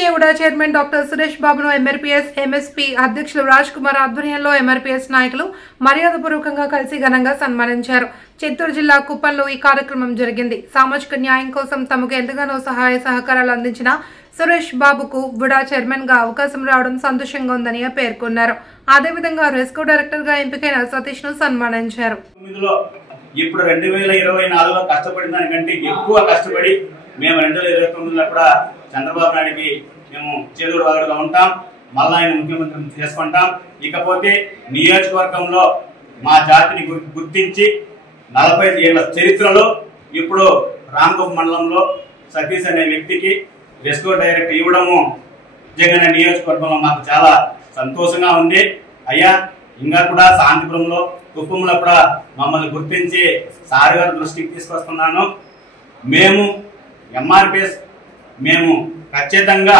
పీకే ఉడా chairman doctor Suresh బాబును MRPS MSP అధ్యక్షులు రాజ్ కుమార్ ఆధ్వర్యంలో ఎంఆర్పీఎస్ నాయకులు మర్యాదపూర్వకంగా కలిసి ఘనంగా సన్మానించారు. చిత్తూరు జిల్లా కుప్పంలో ఈ కార్యక్రమం జరిగింది. సామాజిక న్యాయం కోసం తమకు ఎంతగానో సహాయ సహకారాలు అందించిన సురేష్ బాబుకు ఉడా చైర్మన్ గా అవకాశం రావడం సంతోషంగా ఉందని పేర్కొన్నారు. అదేవిధంగా రెస్కో డైరెక్టర్ గా ఎంపికైన సతీష్ ను సన్మానించారు. ఇప్పుడు 2024లో కష్టపడిన దానికంటే ఎక్కువ కష్టపడి మేము 2029లో కూడా చంద్రబాబు నాయుడికి మేము చేదోడు వాదుడుగా ఉంటాం. మళ్ళా ఆయన ముఖ్యమంత్రిని చేసుకుంటాం. ఇకపోతే నియోజకవర్గంలో మా జాతిని గుర్తించి 45 ఏళ్ల చరిత్రలో ఇప్పుడు రాంగోప్ మండలంలో సతీష్ అనే వ్యక్తికి రెస్కో డైరెక్టర్ ఇవ్వడము జగన్ నియోజకవర్గంలో మాకు చాలా సంతోషంగా ఉంది. అయ్యా ఇంకా కూడా శాంతిపురంలో కుప్పంలో కూడా మమ్మల్ని గుర్తించి సార్ గారి దృష్టికి తీసుకొస్తున్నాను. మేము ఎంఆర్పీఎస్ మేము ఖచ్చితంగా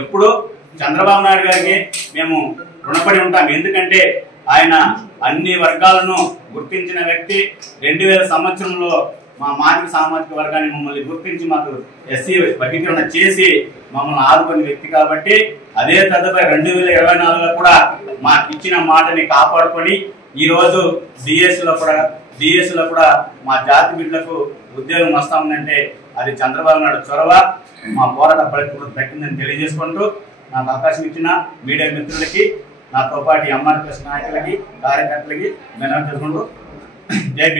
ఎప్పుడు చంద్రబాబు నాయుడు గారికి మేము రుణపడి ఉంటాం. ఎందుకంటే ఆయన అన్ని వర్గాలను గుర్తించిన వ్యక్తి. 2000 సంవత్సరంలో మా మాదిక సామాజిక వర్గాన్ని మమ్మల్ని గుర్తించి మాకు ఎస్సీ వర్గీకరణ చేసి మమ్మల్ని ఆదుకునే వ్యక్తి కాబట్టి అదే తదుపరి 2024లో కూడా మాకు ఇచ్చిన మాటని కాపాడుకొని ఈరోజు డిఎస్లో కూడా మా జాతి బిడ్డలకు ఉద్యోగం వస్తామంటే అది చంద్రబాబు నాయుడు చొరవ. మా పోరాట ఫలితం దక్కిందని తెలియజేసుకుంటూ నాకు అవకాశం ఇచ్చిన మీడియా మిత్రులకి, నాతో పాటు ఎంఆర్పీఎస్ నాయకులకి, కార్యకర్తలకి ధన్యవాదాలు తెలుసుకుంటూ జై